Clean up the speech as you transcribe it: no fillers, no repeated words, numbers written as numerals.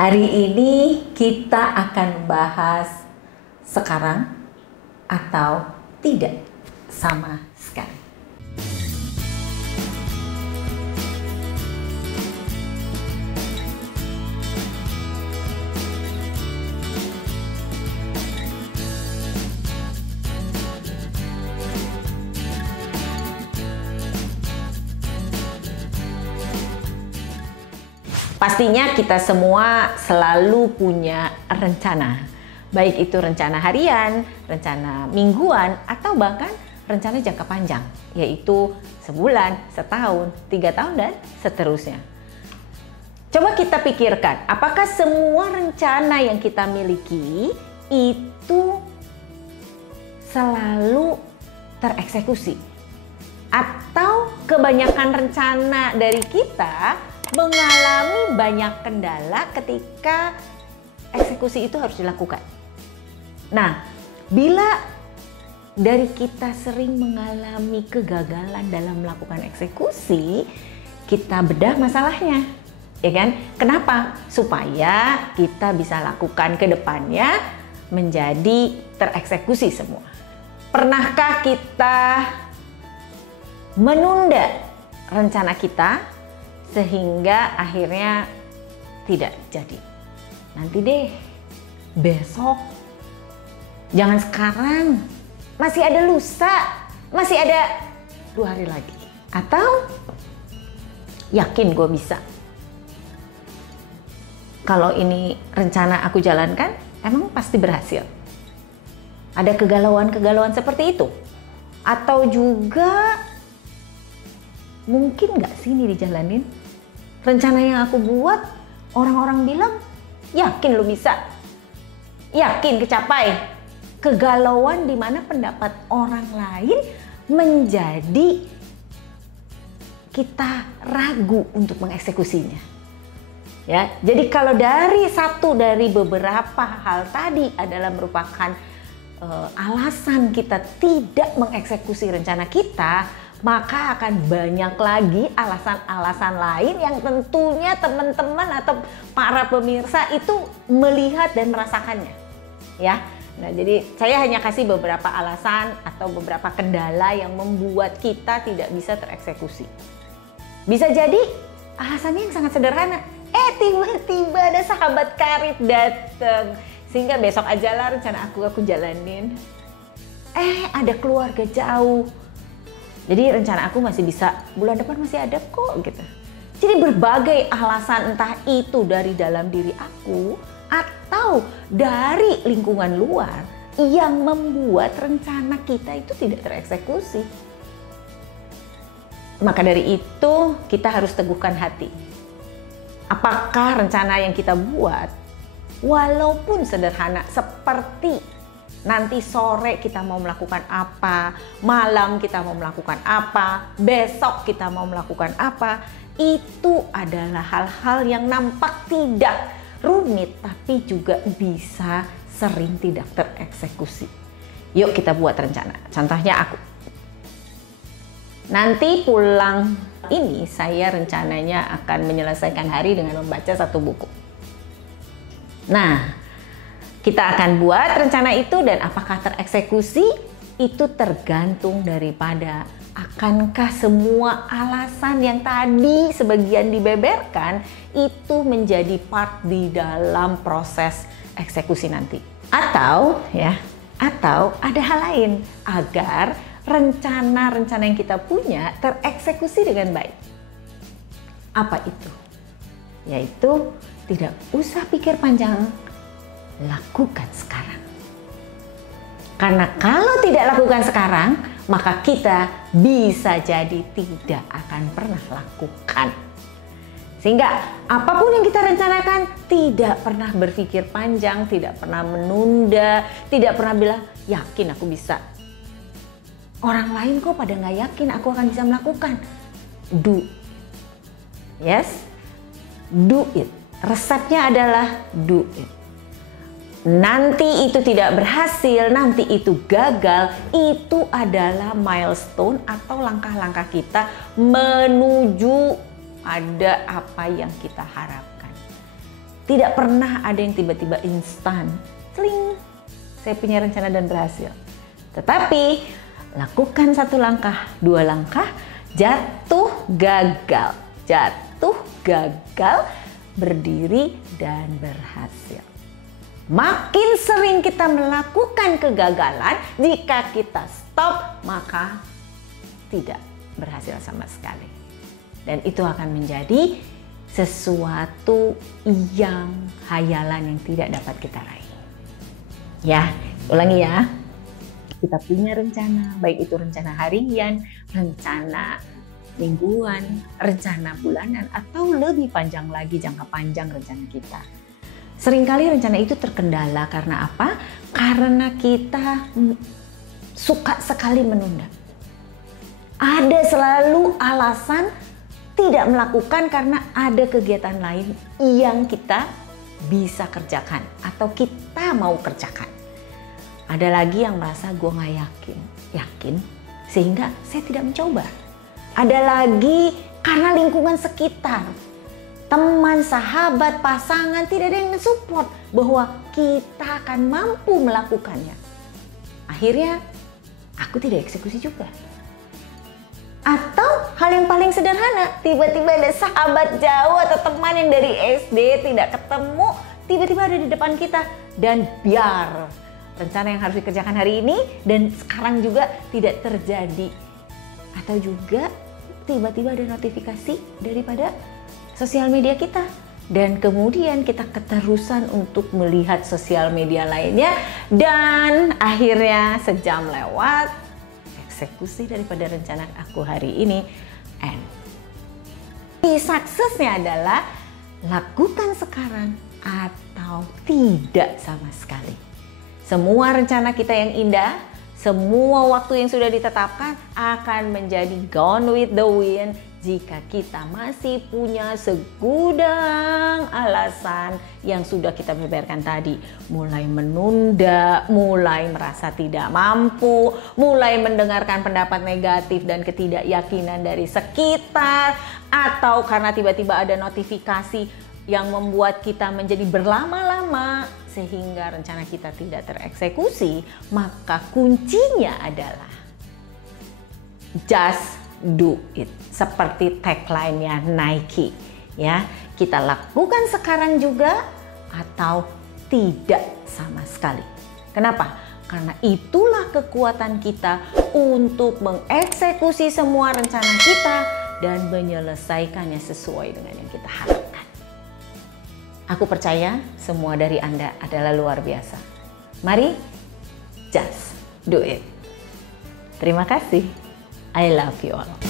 Hari ini kita akan membahas sekarang atau tidak sama sekali. Pastinya kita semua selalu punya rencana. Baik itu rencana harian, rencana mingguan, atau bahkan rencana jangka panjang. Yaitu sebulan, setahun, 3 tahun, dan seterusnya. Coba kita pikirkan, apakah semua rencana yang kita miliki itu selalu tereksekusi? Atau kebanyakan rencana dari kita mengalami banyak kendala ketika eksekusi itu harus dilakukan. Nah, bila dari kita sering mengalami kegagalan dalam melakukan eksekusi, kita bedah masalahnya, ya kan? Kenapa? Supaya kita bisa lakukan ke depannya menjadi tereksekusi semua. Pernahkah kita menunda rencana kita sehingga akhirnya tidak jadi? Nanti deh, besok, jangan sekarang, masih ada lusa, masih ada 2 hari lagi. Atau yakin gue bisa. Kalau ini rencana aku jalankan, emang pasti berhasil. Ada kegalauan-kegalauan seperti itu. Atau juga mungkin nggak sih ini dijalanin? Rencana yang aku buat, orang-orang bilang, yakin lu bisa, yakin kecapai. Kegalauan di mana pendapat orang lain menjadi kita ragu untuk mengeksekusinya. Ya, jadi kalau satu dari beberapa hal tadi adalah merupakan alasan kita tidak mengeksekusi rencana kita, maka akan banyak lagi alasan-alasan lain yang tentunya teman-teman atau para pemirsa itu melihat dan merasakannya, ya. Nah, jadi saya hanya kasih beberapa alasan atau beberapa kendala yang membuat kita tidak bisa tereksekusi. Bisa jadi alasannya yang sangat sederhana. Tiba-tiba ada sahabat karib datang, sehingga besok aja lah rencana aku jalanin. Ada keluarga jauh, jadi rencana aku masih bisa, bulan depan masih ada kok gitu. Jadi berbagai alasan, entah itu dari dalam diri aku atau dari lingkungan luar, yang membuat rencana kita itu tidak tereksekusi. Maka dari itu kita harus teguhkan hati. Apakah rencana yang kita buat, walaupun sederhana seperti nanti sore kita mau melakukan apa, malam kita mau melakukan apa, besok kita mau melakukan apa, itu adalah hal-hal yang nampak tidak rumit tapi juga bisa sering tidak tereksekusi. Yuk kita buat rencana. Contohnya aku. Nanti pulang ini saya rencananya akan menyelesaikan hari dengan membaca 1 buku. Nah, kita akan buat rencana itu, dan apakah tereksekusi itu tergantung daripada akankah semua alasan yang tadi sebagian dibeberkan itu menjadi part di dalam proses eksekusi nanti. Atau ada hal lain agar rencana-rencana yang kita punya tereksekusi dengan baik. Apa itu? Yaitu tidak usah pikir panjang, lakukan sekarang. Karena kalau tidak lakukan sekarang, maka kita bisa jadi tidak akan pernah lakukan. Sehingga apapun yang kita rencanakan, tidak pernah berpikir panjang, tidak pernah menunda, tidak pernah bilang, yakin aku bisa. Orang lain kok pada nggak yakin aku akan bisa melakukan. Do. Yes, do it. Resepnya adalah do it. Nanti itu tidak berhasil, nanti itu gagal, itu adalah milestone atau langkah-langkah kita menuju pada apa yang kita harapkan. Tidak pernah ada yang tiba-tiba instan. Tling, saya punya rencana dan berhasil. Tetapi lakukan 1 langkah, 2 langkah, jatuh gagal. Jatuh gagal, berdiri dan berhasil. Makin sering kita melakukan kegagalan, jika kita stop maka tidak berhasil sama sekali. Dan itu akan menjadi sesuatu yang hayalan yang tidak dapat kita raih. Ya, ulangi ya. Kita punya rencana, baik itu rencana harian, rencana mingguan, rencana bulanan, atau lebih panjang lagi jangka panjang rencana kita. Seringkali rencana itu terkendala karena apa? Karena kita suka sekali menunda. Ada selalu alasan tidak melakukan karena ada kegiatan lain yang kita bisa kerjakan atau kita mau kerjakan. Ada lagi yang merasa gue gak yakin sehingga saya tidak mencoba. Ada lagi karena lingkungan sekitar, teman, sahabat, pasangan tidak ada yang mensupport bahwa kita akan mampu melakukannya. Akhirnya aku tidak eksekusi juga. Atau hal yang paling sederhana, tiba-tiba ada sahabat jauh atau teman yang dari SD tidak ketemu, tiba-tiba ada di depan kita. Dan biar rencana yang harus dikerjakan hari ini dan sekarang juga tidak terjadi. Atau juga tiba-tiba ada notifikasi daripada sosial media kita. Dan kemudian kita keterusan untuk melihat sosial media lainnya. Dan akhirnya sejam lewat, eksekusi daripada rencana aku hari ini end. Suksesnya adalah lakukan sekarang atau tidak sama sekali. Semua rencana kita yang indah, semua waktu yang sudah ditetapkan akan menjadi gone with the wind jika kita masih punya segudang alasan yang sudah kita beberkan tadi. Mulai menunda, mulai merasa tidak mampu, mulai mendengarkan pendapat negatif dan ketidakyakinan dari sekitar, atau karena tiba-tiba ada notifikasi yang membuat kita menjadi berlama-lama sehingga rencana kita tidak tereksekusi. Maka kuncinya adalah just do it, seperti tagline-nya Nike ya. Kita lakukan sekarang juga atau tidak sama sekali. Kenapa? Karena itulah kekuatan kita untuk mengeksekusi semua rencana kita dan menyelesaikannya sesuai dengan yang kita harapkan. Aku percaya semua dari Anda adalah luar biasa. Mari just do it. Terima kasih. I love you all.